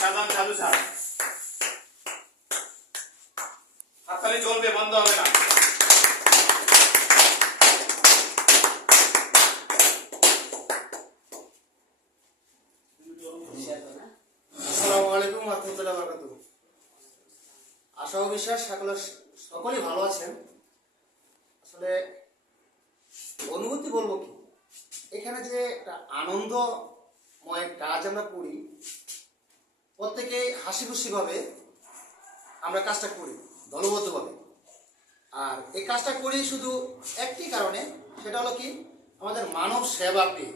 সাধারণ চালু স্যার, হাততালি চলবে, বন্ধ হবে না। আসসালামু আলাইকুম ওয়া রাহমাতুল্লাহি ওয়া বারাকাতুহু। আশা ও বিশ্বাস সকলেই ভালো আছেন। আসলে অনুভূতি বলবো কি, এখানে যে একটা আনন্দময় কাজ আমরা করি, প্রত্যেকে হাসি খুশি ভাবে আমরা কাজটা করি, দলবদ্ধভাবে। আর এই কাজটা করি শুধু একটি কারণে, সেটা হলো কি, আমাদের মানব সেবা পেয়ে।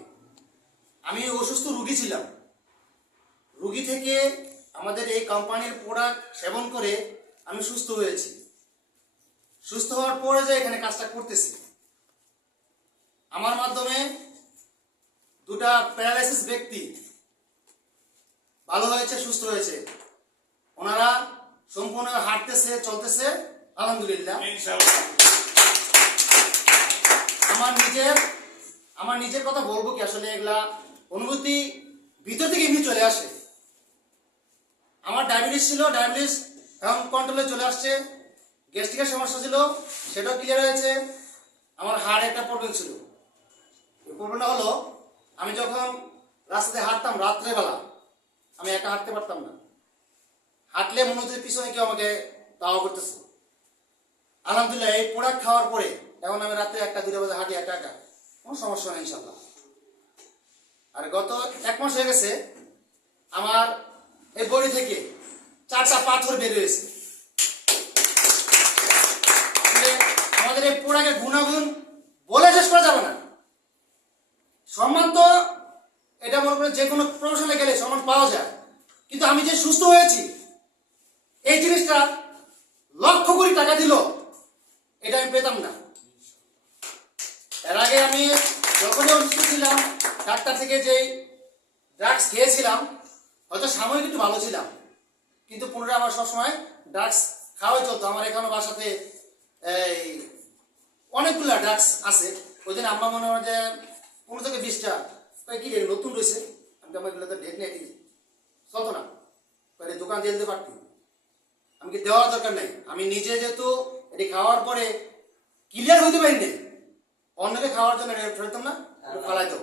আমি অসুস্থ রুগী ছিলাম, রুগী থেকে আমাদের এই কোম্পানির প্রোডাক্ট সেবন করে আমি সুস্থ হয়েছি। সুস্থ হওয়ার পরে যে এখানে কাজটা করতেছি, আমার মাধ্যমে দুটা প্যারালাইসিস ব্যক্তি ভালো হয়েছে, সুস্থ হয়েছে। ওনারা সম্পূর্ণ হাঁটতেছে, চলতেছে, আলহামদুলিল্লাহ। আমার নিজের কথা বলবো কি, আসলে এগুলা অনুভূতি ভিতর থেকে এমনি চলে আসে। আমার ডায়াবেটিস ছিল, ডায়াবেটিস এখন কন্ট্রোলে চলে আসছে। গ্যাস্ট্রিকের সমস্যা ছিল, সেটাও ক্লিয়ার হয়েছে। আমার হার্ট একটা প্রবলেম ছিল। এই প্রবলেমটা হলো, আমি যখন রাস্তাতে হাঁটতাম রাত্রেবেলা, আমি একা হাঁটতে পারতাম না। হাঁটলে মনে হচ্ছে পিছনে কেউ আমাকে দাওয়া করতেছে। আলহামদুলিল্লাহ, এই প্রোডাক্ট খাওয়ার পরে এখন আমি রাত্রে 1-2 বাজে হাঁটি একা একা, কোনো সমস্যা নেই ইনশাল্লাহ। আর গত 1 মাস হয়ে গেছে, আমার এই বডি থেকে 4টা পাথর বের হয়েছে। আমাদের এই প্রোডাক্টের গুণাগুণ বলে শেষ করা যাবে না। সম্মান তো এটা মনে করে যে কোনো প্রফেশনে গেলে সম্মান পাওয়া যায়, কিন্তু আমি যে সুস্থ হয়েছি, এই জিনিসটা লক্ষ কোটি টাকা দিল এটা আমি পেতাম না। এর আগে আমি যখনই অসুস্থ ছিলাম, ডাক্তার থেকে যেই ড্রাগস খেয়েছিলাম, হয়তো সাময়িক একটু ভালো ছিলাম, কিন্তু পুনরায় আমার সবসময় ড্রাগস খাওয়াই চলতো। আমার এখানে বাসাতে এই অনেকগুলা ড্রাগস আছে। ওই দিন আম্মা মনে হয় যে 15 থেকে 20টা কি নতুন রয়েছে, আমি আমার এগুলোতে ঢেক নিয়ে দিই, চলতো না, দোকান দিয়ে দিতে পারতি। আমি কি দেওয়ার দরকার নেই, আমি নিজে যেহেতু এটি খাওয়ার পরে ক্লিয়ার হইতে পারি না, অন্যকে খাওয়ার জন্য ফেলতাম না, ফালাই দাও,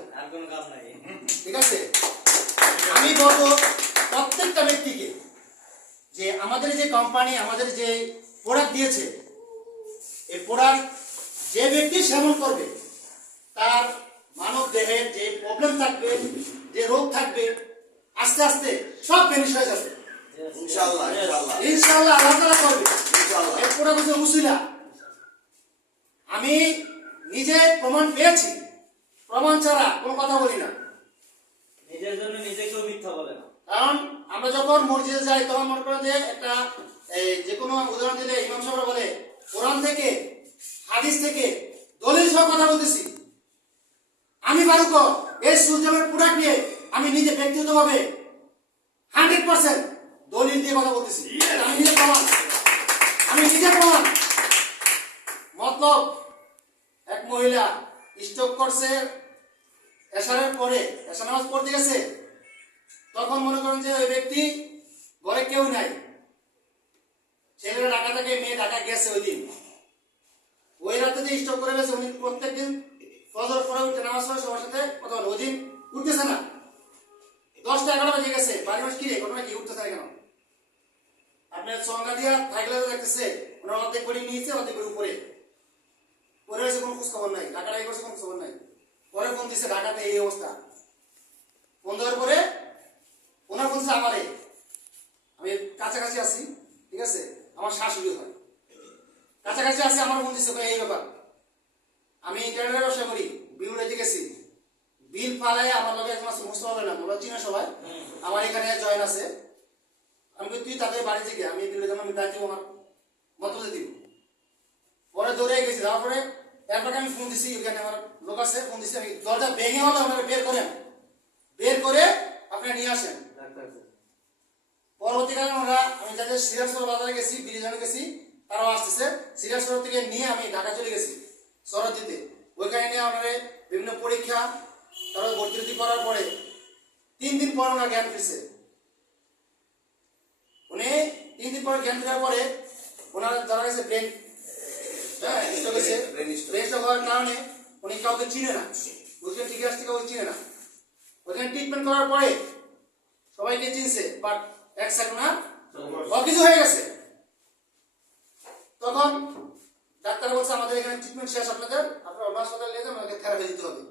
ঠিক আছে। আমি বলবো প্রত্যেকটা ব্যক্তিকে যে আমাদের যে কোম্পানি আমাদের যে প্রোডাক্ট দিয়েছে, এই প্রোডাক্ট যে ব্যক্তি সেবন করবে, তার মানব দেহের যে প্রবলেম থাকবে, যে রোগ থাকবে, আস্তে আস্তে সব ফিনিশ হয়ে যাবে ইনশাআল্লাহ। ইনশাআল্লাহ আল্লাহ তাআলা করবে ইনশাআল্লাহ। এই প্রোডাক্টের উসিলা আমি নিজে প্রমাণ পেয়েছি, প্রমাণ ছাড়া কোনো কথা বলি না। নিজের জন্য নিজে কেউ মিথ্যা বলে না। কারণ আমরা যখন মসজিদে যাই, তখন মনে করেন যে একটা যে কোনো উদাহরণ দিলে ইমাম সাহেব বলে কোরআন থেকে, হাদিস থেকে দলিল সহ কথা বলতেছি। আমি ফারুক এই সূর্যের প্রোডাক্ট নিয়ে আমি নিজে ব্যক্তিগতভাবে 100% দলিল দিয়ে কথা বলতেছি। আমি নিজে প্রমাণ, মতলব এক মহিলা স্ট্রোক করছে, এশারের পরে এশার নামাজ পড়তে গেছে, তখন মনে করেন যে ওই ব্যক্তি ঘরে কেউ নাই, ছেলেরা ঢাকা থেকে, মেয়ে ঢাকা গেছে। ওই দিন ওই রাতে যে স্ট্রোক করে গেছে, উনি প্রত্যেকদিন ফজর পরে উঠে নামাজ পড়ে সবার সাথে কথা বলে। ওই দিন উঠতেছে না, 10টা-11টা বেজে গেছে। বাড়ি মাস কি রে, ঘটনা কি, উঠতেছে না কেন? আপনার সংজ্ঞা দিয়া থাকলে দেখতেছে ওনার অর্ধেক করে নিয়েছে, অর্ধেক করে উপরে পরে হয়েছে, কোনো খোঁজ খবর নাই। ঢাকা রাই করছে, কোনো খবর নাই। পরে ফোন দিচ্ছে ঢাকাতে এই অবস্থা। ফোন দেওয়ার পরে ওনার ফোন দিচ্ছে আমারে, আমি কাছাকাছি আছি, ঠিক আছে, আমার শাশুড়ি হয় কাছাকাছি আছে, আমার ফোন দিচ্ছে এই ব্যাপার। আমি ইন্টারনেটের ব্যবসা করি, বিল উঠাইতে গেছি, বিল ফালাই আমার লগে একজন আছে মুস্তফা নাম, ওরা চিনা সবাই, আমার এখানে জয়েন আছে। আমি তুই তাদের বাড়ি থেকে আমি বিল যেমন আমি দায়িত্ব আমার মতো দিব। পরে দৌড়ে গেছি, যাওয়ার পরে এরপরে আমি ফোন দিচ্ছি, এখানে আমার লোক আছে, ফোন দিচ্ছি, আমি দরজা ভেঙে হলো আপনারা বের করেন, বের করে আপনারা নিয়ে আসেন। পরবর্তীকালে ওরা, আমি যাদের সিরাজগঞ্জ বাজারে গেছি, বিরিজানে গেছি, তারাও আসতেছে। সিরাজগঞ্জ থেকে নিয়ে আমি ঢাকা চলে গেছি শরৎ দিতে। ওইখানে নিয়ে আমাদের বিভিন্ন পরীক্ষা, তারপর ভর্তি করার পরে 3 দিন পর ওনার জ্ঞান ফিরছে। পর জ্ঞান ফেরার পরে ওনার ধরা গেছে ব্রেন, হ্যাঁ স্ট্রোক হয়েছে। ব্রেন স্ট্রোক হওয়ার কারণে উনি কাউকে চিনে না, বুঝলেন, ঠিক আছে, কাউকে চিনে না। ওখানে ট্রিটমেন্ট করার পরে সবাইকে চিনছে, বাট এক সেকেন্ড না অকিছু হয়ে গেছে। তখন ডাক্তার বলছে আমাদের এখানে ট্রিটমেন্ট শেষ, আপনাদের আপনার অন্য হাসপাতালে নিয়ে যান, আমাকে থেরাপি দিতে হবে।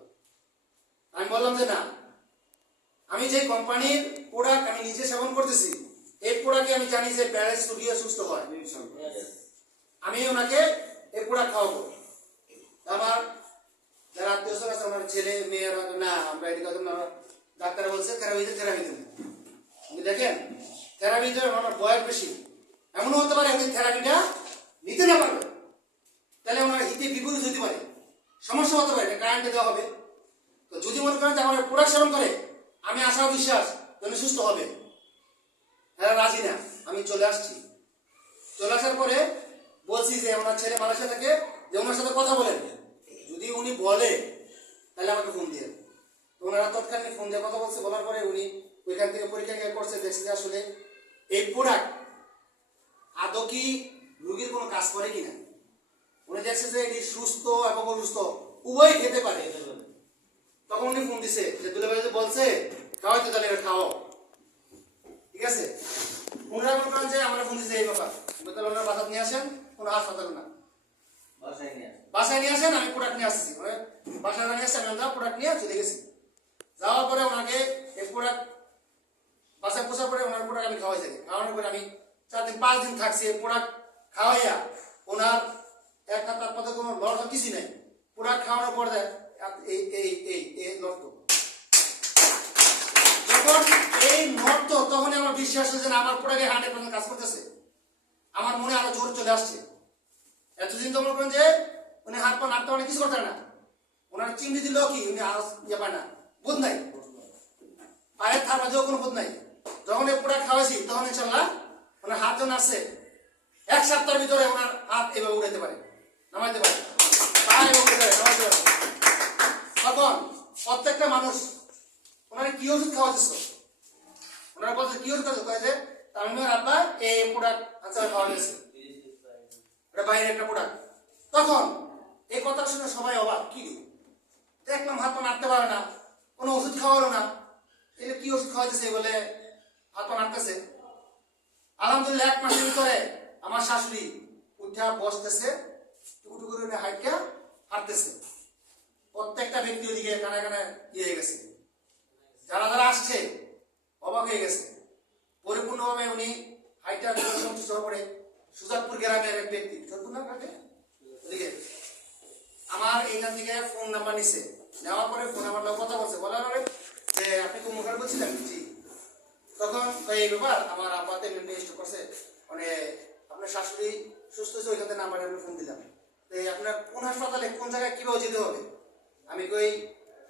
আমি বললাম যে না, আমি যে কোম্পানির প্রোডাক্ট আমি নিজে সেবন করতেছি, এই প্রোডাক্টে আমি জানি যে প্যারালাইসিস রোগীরা সুস্থ হয়, আমি ওনাকে এই প্রোডাক্ট খাওয়াবো। আমার যারা আত্মীয় স্বজন আছে, ওনার ছেলে মেয়েরা না আমরা এটি কথা না, ডাক্তার বলছে থেরাপি দেন। আপনি দেখেন থেরাপি দিতে ওনার বয়স বেশি, এমনও হতে পারে উনি থেরাপিটা নিতে না পারবে, তাহলে ওনার হিতে বিপরীত হতে পারে, সমস্যা হতে পারে, কারেন্টে দেওয়া হবে। তো যদি মনে করেন যে আমার প্রোডাক্ট সেবন করে, আমি আশা ও বিশ্বাস যেন সুস্থ হবে, হ্যাঁ রাজি না, আমি চলে আসছি। চলে আসার পরে বলছি যে ওনার ছেলে মালয়েশিয়া থাকে, যে ওনার সাথে কথা বলেন, যদি উনি বলে তাহলে আমাকে ফোন দিয়ে। তো ওনারা তৎকালীন ফোন দিয়ে কথা বলছে, বলার পরে উনি ওইখান থেকে পরীক্ষা করছে, দেখছে যে আসলে এই প্রোডাক্ট আদৌ কি রোগীর কোনো কাজ করে কিনা। উনি দেখছে যে এটি সুস্থ এবং অসুস্থ উভয় খেতে পারে। তখন উনি ফোন দিছে যে দুলাভাই যে বলছে খাওয়াইতে, তাহলে এটা খাও, ঠিক আছে। ওনারা মনে করেন যে আমরা ফোন দিছে এই ব্যাপার, তাহলে ওনারা বাসায় নিয়ে আসেন, কোনো হাসপাতাল না, বাসায় নিয়ে আসেন, আমি প্রোডাক্ট নিয়ে আসছি, বাসায় নিয়ে আসছি, আমি প্রোডাক্ট নিয়ে চলে গেছি। যাওয়ার পরে ওনাকে এই প্রোডাক্ট বাসায় পোষার পরে ওনার প্রোডাক্ট আমি খাওয়াই যাই, খাওয়ানোর পরে আমি 4 দিন 5 দিন থাকছি, এই প্রোডাক্ট খাওয়াইয়া ওনার এক হাত তার পথে কোনো লড় কিছু নেই। প্রোডাক্ট খাওয়ানোর পর এই এই এই এই লড়ত, যখন এই নড়ত তখনই আমার বিশ্বাস হয়েছে না আমার প্রোডাক্টে 100% কাজ করতেছে, আমার মনে আরো জোর চলে আসছে। এতদিন তো মনে করেন যে উনি হাত পা নাড়তে পারে, কিছু করতে না, ওনার চিংড়ি দিলেও কি উনি আওয়াজ ইয়ে পায় না, বোধ নাই, পায়ের থার বাজেও কোনো বোধ নাই। যখন এই প্রোডাক্ট খাওয়াইছি তখন ইনশাল্লাহ ওনার হাত যখন আসছে 1 সপ্তাহের ভিতরে ওনার হাত এভাবে উঠাতে পারে, নামাইতে পারে, পা এভাবে উঠাতে পারে, নামাইতে পারে। তখন প্রত্যেকটা মানুষ ওনারা কি ওষুধ খাওয়াচ্ছে, ওনারা বলছে কি ওষুধ খাওয়াচ্ছে, তামিমের আব্বা এই প্রোডাক্ট আচ্ছা খাওয়া গেছে, এটা বাইরের একটা প্রোডাক্ট। তখন এই কথা শুনে সবাই অবাক, কি দেখলাম হাত পা নাড়তে পারে না, কোনো ওষুধ খাওয়ালো না, এটা কি ওষুধ খাওয়াইতেছে বলে হাত পা নাড়তেছে। আলহামদুলিল্লাহ 1 মাসের ভিতরে আমার শাশুড়ি উঠা বসতেছে, টুকু করে হাইটটা হাঁটতেছে। প্রত্যেকটা ব্যক্তি ওদিকে কানে কানে ইয়ে হয়ে গেছে, যারা যারা আসছে অবাক হয়ে গেছে। পরিপূর্ণভাবে উনি হাইটটা সন্তুষ্ট হয়ে পড়ে। সুজাতপুর গ্রামের এক ব্যক্তি, ওদিকে আমার এইখান থেকে ফোন নাম্বার নিছে, নেওয়ার পরে ফোন নাম্বার কথা বলছে, বলার পরে যে আপনি তো মুখার বলছিলেন, জি। তখন এই ব্যাপার আমার আব্বাতে স্ট্রোক করছে, মানে আপনার শাশুড়ি সুস্থ হয়েছে, ওইখান থেকে নাম্বারে আমি ফোন দিলাম। তো আপনার কোন হাসপাতালে কোন জায়গায় কিভাবে যেতে হবে, আমি কই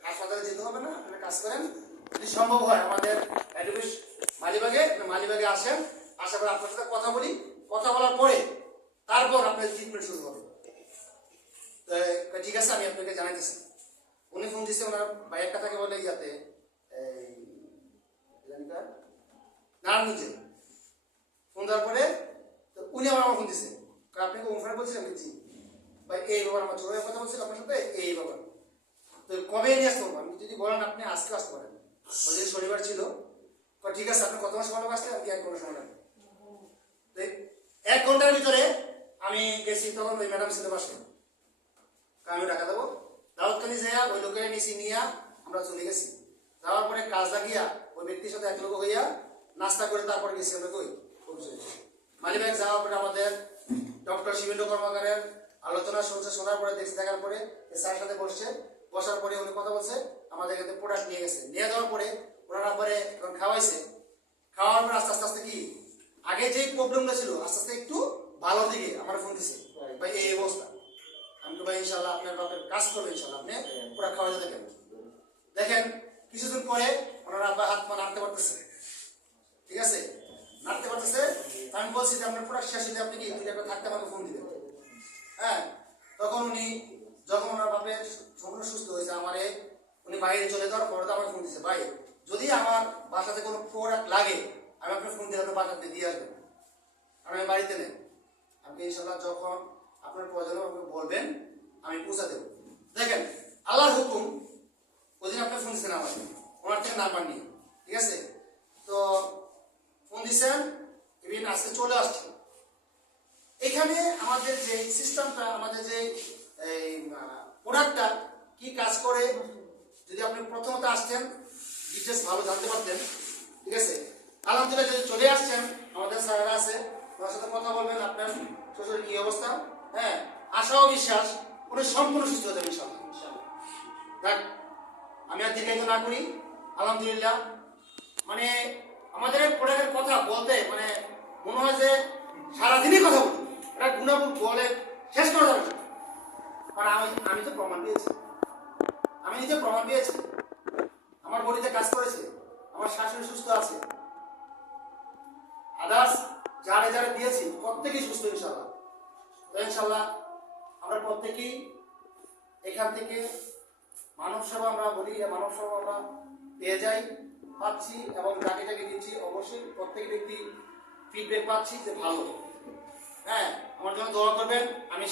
হাসপাতালে যেতে হবে না, আপনারা কাজ করেন, যদি সম্ভব হয় আমাদের অ্যাডভোকেট মালিবাগে আসেন, আসার পরে আপনার সাথে কথা বলি, কথা বলার পরে তারপর আপনার ট্রিটমেন্ট শুরু হবে। তো ঠিক আছে, আমি আপনাকে জানাইতেছি। উনি ফোন দিচ্ছে, ওনার ভাইয়ের কথাকে বলে যাতে নারায়ণগঞ্জে ফোন দেওয়ার পরে উনি আমার ফোন দিচ্ছে, আপনাকে ওমফারে বলছিলেন, জি ভাই এই ব্যাপার আমার ছোট কথা বলছিল আপনার সাথে, এই ব্যাপার তো কবে নিয়ে আসতে পারবো, আমি যদি বলেন আপনি আজকে আসতে পারেন, ওই দিন শনিবার ছিল, ঠিক আছে আপনি কত সময় আসতে, আমি 1 ঘন্টা সময় লাগবে। 1 ঘন্টার ভিতরে আমি গেছি, তখন ওই ম্যাডাম ছিল পাশে, আমি টাকা দেবো, দাউদখানি যাইয়া ওই লোকের নিচে নিয়ে আমরা চলে গেছি। যাওয়ার পরে কাজ লাগিয়া ওই ব্যক্তির সাথে এক লোক হইয়া নাস্তা করে তারপরে গেছি আমরা কই মালিবাগ। যাওয়ার পরে আমাদের ডক্টর শিবেন্দ্র কর্মকারের আলোচনা শুনছে, শোনার পরে দেখছি, দেখার পরে স্যারের সাথে বসছে, বসার পরে উনি কথা বলছে, আমাদের এখানে প্রোডাক্ট নিয়ে গেছে, নিয়ে যাওয়ার পরে ওনারা পরে খাওয়াইছে। খাওয়ার পরে আস্তে আস্তে কি আগে যে প্রবলেমটা ছিল আস্তে আস্তে একটু ভালো দিকে আমার ফোন দিছে, ভাই এই অবস্থা। আমি তো ভাই ইনশাল্লাহ আপনার বাপের কাজ করবে, ইনশাল্লাহ আপনি পুরা খাওয়া যেতে থাকেন। দেখেন কিছুদিন পরে ওনারা আব্বা হাত পা নাড়তে পারতেছে, ঠিক আছে, নাড়তে পারতেছে। আমি বলছি যে আপনার পুরা শেষ হলে আপনি কি 2 টাকা থাকতে আমাকে ফোন দিবেন, হ্যাঁ। তখন উনি যখন ওনার বাপের সম্পূর্ণ সুস্থ হয়েছে, আমারে উনি বাইরে চলে যাওয়ার পরে আমাকে ফোন দিচ্ছে, ভাই যদি আমার বাসাতে কোনো প্রোডাক্ট লাগে আমি আপনার ফোন দিয়ে বাসাতে দিয়ে আসবেন। আর আমি বাড়িতে নেই। আপনি ইনশাল্লাহ যখন আপনার প্রয়োজন হবে আমাকে বলবেন, আমি পৌঁছা দেবো। দেখেন আল্লাহর হুকুম, ওদিন আপনি ফোন দিচ্ছেন আমাকে, ওনার থেকে নাম্বার নিয়ে, ঠিক আছে? তো ফোন দিচ্ছেন, ইভিন আজকে চলে আসছে। এখানে আমাদের যে সিস্টেমটা, আমাদের যে এই প্রোডাক্টটা কি কাজ করে, যদি আপনি প্রথমত আসতেন ডিটেলস ভালো জানতে পারতেন, ঠিক আছে? আলহামদুলিল্লাহ যদি চলে আসছেন, আমাদের স্যারেরা আছে, ওনার সাথে কথা বলবেন, আপনার শ্বশুরের কি অবস্থা, হ্যাঁ, আশা ও বিশ্বাস উনি সম্পূর্ণ সুস্থ হয়ে যাবেন ইনশাআল্লাহ। দেখ, আমি আর দীর্ঘায়িত না করি, আলহামদুলিল্লাহ মানে আমাদের এই প্রোডাক্টের কথা বলতে মানে মনে হয় যে সারাদিনই কথা বলি, এটা গুণাগুণ বলে শেষ করা যাবে না। কারণ আমি তো প্রমাণ পেয়েছি, আমি নিজে প্রমাণ পেয়েছি, আমার বডিতে কাজ করেছে, আমার শাশুড়ি সুস্থ আছে, আদার্স যারা যারা দিয়েছি প্রত্যেকেই সুস্থ ইনশাল্লাহ। তো ইনশাল্লাহ আমরা প্রত্যেকেই এখান থেকে মানব সেবা আমরা বলি, মানব সেবা আমরা পেয়ে যাই, পাচ্ছি, এবং যাকে যাকে দিচ্ছি অবশ্যই প্রত্যেক ব্যক্তি ফিডব্যাক পাচ্ছি যে ভালো। হ্যাঁ, আমার জন্য দোয়া করবেন। আমি